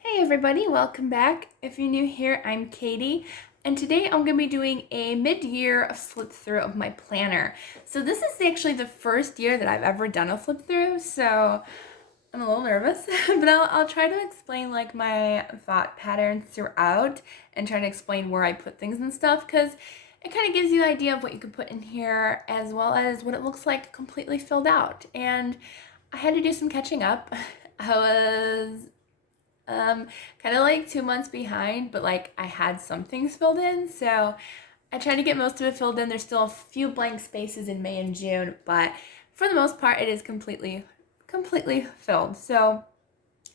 Hey everybody, welcome back. If you're new here, I'm Katie, and today I'm going to be doing a mid-year flip through of my planner. So this is actually the first year that I've ever done a flip through, so I'm a little nervous, but I'll try to explain like my thought patterns throughout and try to explain where I put things and stuff, because it kind of gives you an idea of what you could put in here as well as what it looks like completely filled out. And I had to do some catching up. I was kind of like 2 months behind, but like I had some things filled in, so I tried to get most of it filled in. There's still a few blank spaces in May and June, but for the most part, it is completely filled. So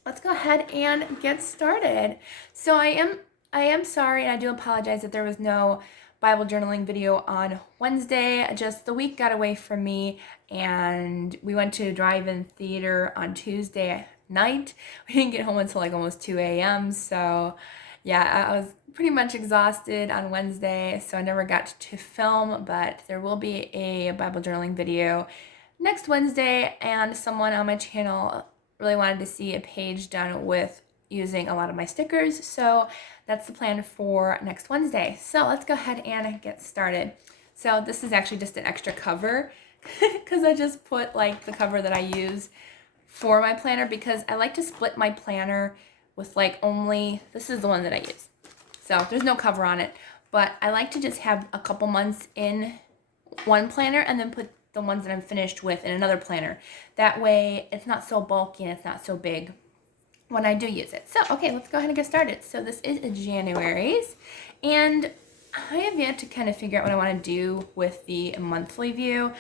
let's go ahead and get started. So I am sorry, and I do apologize that there was no Bible journaling video on Wednesday. Just the week got away from me, and we went to drive-in theater on Tuesday night. We didn't get home until like almost 2 a.m. So yeah, I was pretty much exhausted on Wednesday, so I never got to film, but there will be a Bible journaling video next Wednesday, and someone on my channel really wanted to see a page done with using a lot of my stickers, so that's the plan for next Wednesday. So let's go ahead and get started. So this is actually just an extra cover because I just put like the cover that I use for my planner, because I like to split my planner with like only, this is the one that I use. So there's no cover on it, but I like to just have a couple months in one planner and then put the ones that I'm finished with in another planner. That way it's not so bulky and it's not so big when I do use it. So, okay, let's go ahead and get started. So this is January's, and I have yet to kind of figure out what I want to do with the monthly view.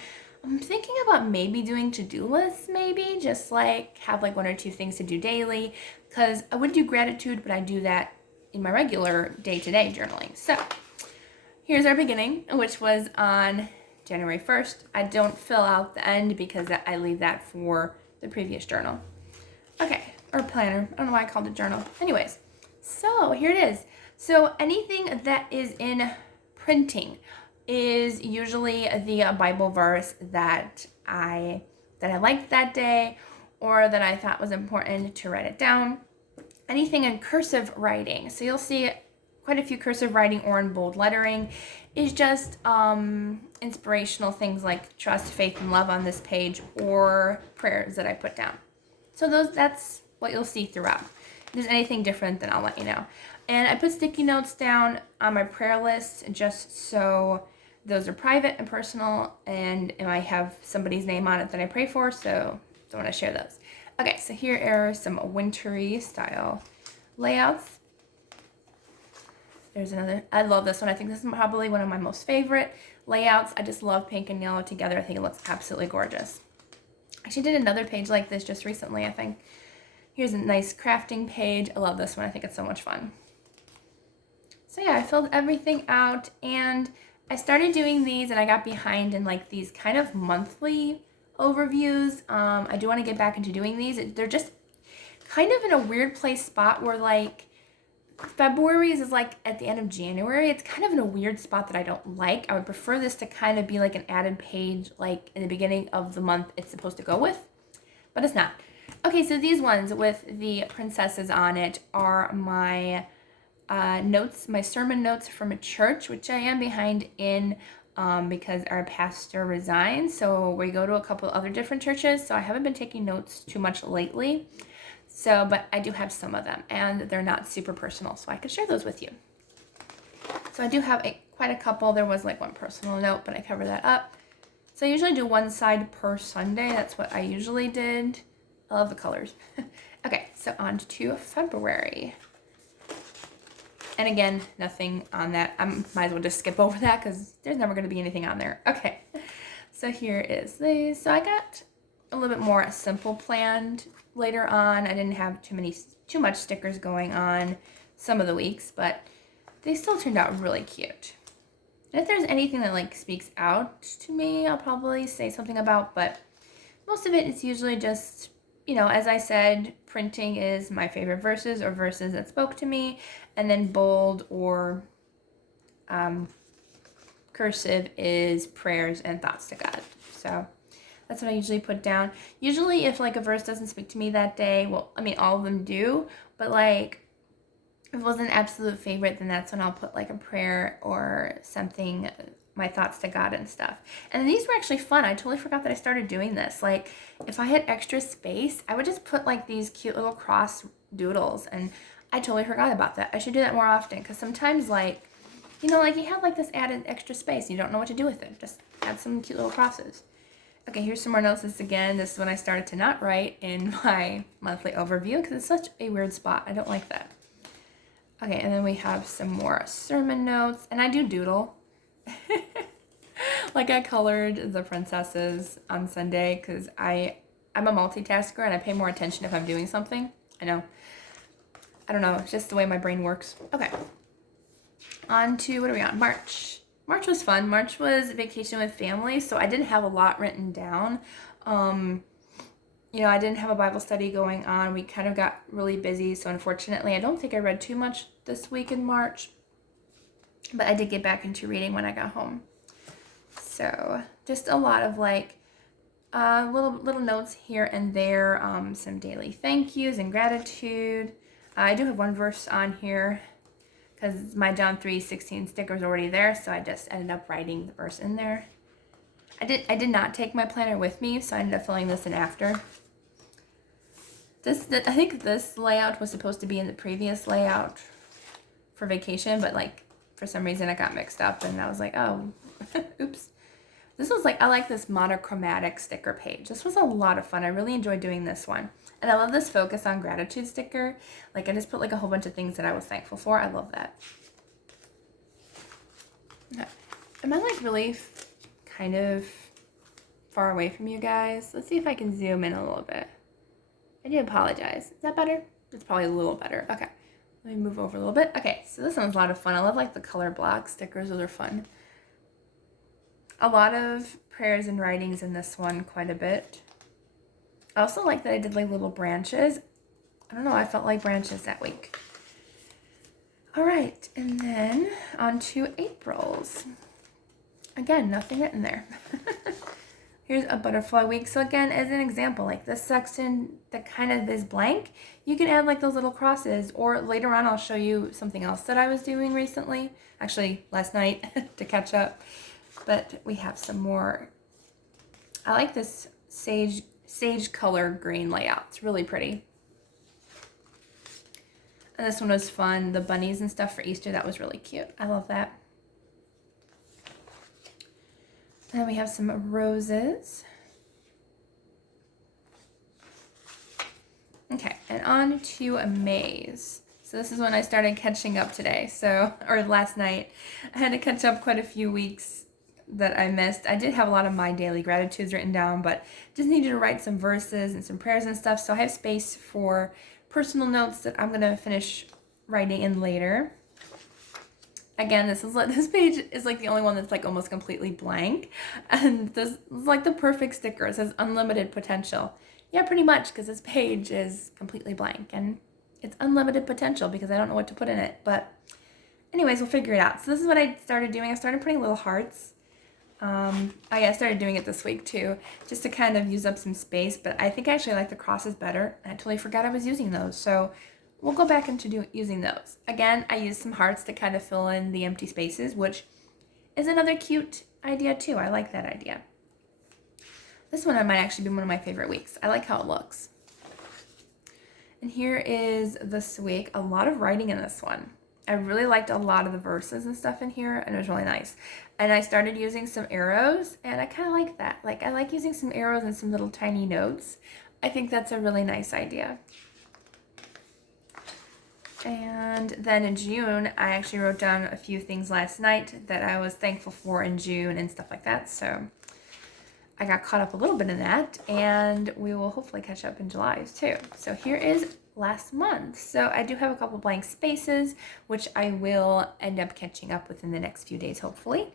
I'm thinking about maybe doing to-do lists, maybe just like have like one or two things to do daily, because I would do gratitude, but I do that in my regular day-to-day journaling. So here's our beginning, which was on January 1st. I don't fill out the end because I leave that for the previous journal. Okay, or planner. I don't know why I called it journal. Anyways, so here it is. So anything that is in printing is usually the Bible verse that I liked that day, or that I thought was important to write it down. Anything in cursive writing, so you'll see quite a few cursive writing or in bold lettering, is just inspirational things like trust, faith, and love on this page, or prayers that I put down. So that's what you'll see throughout. If there's anything different, then I'll let you know. And I put sticky notes down on my prayer list just so those are private and personal, and I have somebody's name on it that I pray for, so don't want to share those. Okay, so here are some wintry style layouts. There's another. I love this one. I think this is probably one of my most favorite layouts. I just love pink and yellow together. I think it looks absolutely gorgeous. I actually did another page like this just recently, I think. Here's a nice crafting page. I love this one. I think it's so much fun. So yeah, I filled everything out, and I started doing these, and I got behind in like these kind of monthly overviews. I do want to get back into doing these. They're just kind of in a weird place spot where like February's is like at the end of January. It's kind of in a weird spot that I don't like. I would prefer this to kind of be like an added page like in the beginning of the month it's supposed to go with, but it's not. Okay, so these ones with the princesses on it are my notes, my sermon notes from a church, which I am behind in because our pastor resigned. So we go to a couple other different churches, so I haven't been taking notes too much lately. So, but I do have some of them, and they're not super personal, so I could share those with you. So I do have quite a couple. There was like one personal note, but I covered that up. So I usually do one side per Sunday. That's what I usually did. I love the colors. Okay, so on to February. And again, nothing on that. I might as well just skip over that because there's never going to be anything on there. Okay, so here is these. So I got a little bit more simple planned later on. I didn't have too much stickers going on some of the weeks, but they still turned out really cute. And if there's anything that like speaks out to me, I'll probably say something about, but most of it is usually just, you know, as I said, printing is my favorite verses or verses that spoke to me, and then bold or cursive is prayers and thoughts to God. So That's what I usually put down. Usually if like a verse doesn't speak to me that day, well, I mean, all of them do, but like if it was an absolute favorite, then that's when I'll put like a prayer or something, my thoughts to God and stuff. And these were actually fun. I totally forgot that I started doing this. Like if I had extra space, I would just put like these cute little cross doodles, and I totally forgot about that. I should do that more often, because sometimes like, you know, like you have like this added extra space, you don't know what to do with it. Just add some cute little crosses. Okay, here's some more notes. This again, this is when I started to not write in my monthly overview, because it's such a weird spot. I don't like that. Okay, and then we have some more sermon notes, and I do doodle. Like I colored the princesses on Sunday because I'm a multitasker and I pay more attention if I'm doing something. I know. I don't know, it's just the way my brain works. Okay. On to, what are we on? March. March was fun. March was vacation with family, so I didn't have a lot written down. You know, I didn't have a Bible study going on. We kind of got really busy, so unfortunately, I don't think I read too much this week in March, but I did get back into reading when I got home. So just a lot of like little notes here and there, some daily thank yous and gratitude. I do have one verse on here because my John 3:16 sticker is already there, so I just ended up writing the verse in there. I did not take my planner with me, so I ended up filling this in after. I think this layout was supposed to be in the previous layout for vacation, but like for some reason it got mixed up, and I was like, oh, oops. This was like, I like this monochromatic sticker page. This was a lot of fun. I really enjoyed doing this one. And I love this focus on gratitude sticker. Like I just put like a whole bunch of things that I was thankful for. I love that. Okay. Am I like really kind of far away from you guys? Let's see if I can zoom in a little bit. I do apologize. Is that better? It's probably a little better. Okay. Let me move over a little bit. Okay, so this one's a lot of fun. I love like the color block stickers. Those are fun. A lot of prayers and writings in this one, quite a bit. I also like that I did like little branches. I don't know, I felt like branches that week. All right, and then on to April's. Again, nothing written there. Here's a butterfly week. So again, as an example, like this section that kind of is blank, you can add like those little crosses, or later on I'll show you something else that I was doing recently, actually last night to catch up. But we have some more. I like this sage color green layout. It's really pretty. And this one was fun. The bunnies and stuff for Easter, that was really cute. I love that. And then we have some roses. Okay, and on to a maze. So this is when I started catching up today. Or last night. I had to catch up quite a few weeks that I missed. I did have a lot of my daily gratitudes written down, but just needed to write some verses and some prayers and stuff. So I have space for personal notes that I'm gonna finish writing in later. Again, this page is like the only one that's like almost completely blank, and this is like the perfect sticker. It says unlimited potential. Yeah, pretty much, because this page is completely blank and it's unlimited potential because I don't know what to put in it. But anyways, we'll figure it out. So this is what I started doing. I started putting little hearts. I started doing it this week too, just to kind of use up some space, but I think I actually like the crosses better. I totally forgot I was using those, so we'll go back into using those. Again, I used some hearts to kind of fill in the empty spaces, which is another cute idea too. I like that idea. This one might actually be one of my favorite weeks. I like how it looks. And here is this week, a lot of writing in this one. I really liked a lot of the verses and stuff in here, and it was really nice. And I started using some arrows, and I kind of like that. Like, I like using some arrows and some little tiny notes. I think that's a really nice idea. And then in June, I actually wrote down a few things last night that I was thankful for in June and stuff like that. So I got caught up a little bit in that, and we will hopefully catch up in July too. So here is last month. So I do have a couple blank spaces, which I will end up catching up within the next few days, hopefully.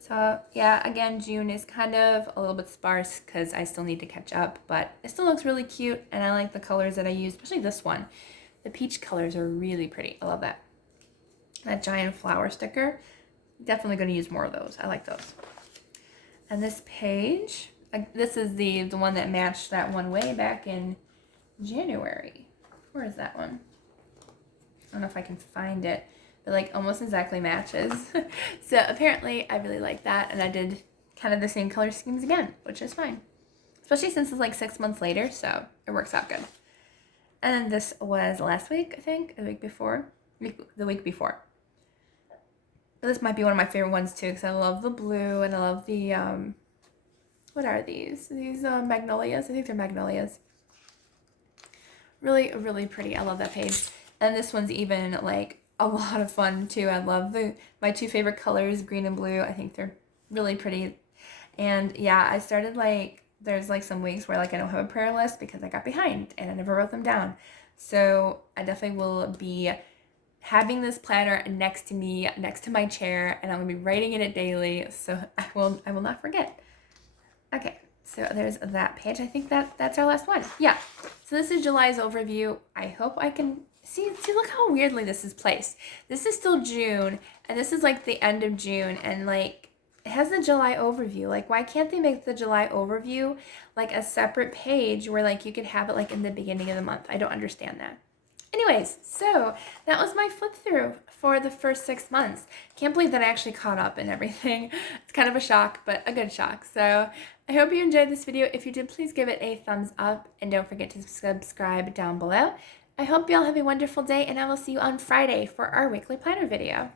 So yeah, again, June is kind of a little bit sparse because I still need to catch up, but it still looks really cute, and I like the colors that I use, especially this one. The peach colors are really pretty. I love that. That giant flower sticker, definitely going to use more of those. I like those. And this page, this is the one that matched that one way back in January. Where is that one? I don't know if I can find it, but like almost exactly matches. So apparently I really like that, and I did kind of the same color schemes again, which is fine. Especially since it's like 6 months later, so it works out good. And then this was last week, I think, the week before. But this might be one of my favorite ones too, because I love the blue and I love the, what are these? These magnolias? I think they're magnolias. Really, really pretty. I love that page. And this one's even like a lot of fun too. I love my two favorite colors, green and blue. I think they're really pretty. And yeah, I started like, there's like some weeks where like I don't have a prayer list because I got behind and I never wrote them down. So I definitely will be having this planner next to me, next to my chair, and I'm gonna be writing in it daily, so I will not forget. Okay, so there's that page. I think that's our last one. Yeah. So this is July's overview. I hope I can see look how weirdly this is placed. This is still June, and this is like the end of June, and like it has the July overview. Like, why can't they make the July overview like a separate page where like you could have it like in the beginning of the month? I don't understand that. Anyways, so that was my flip through for the first 6 months. Can't believe that I actually caught up and everything. It's kind of a shock, but a good shock. So I hope you enjoyed this video. If you did, please give it a thumbs up and don't forget to subscribe down below. I hope you all have a wonderful day, and I will see you on Friday for our weekly planner video.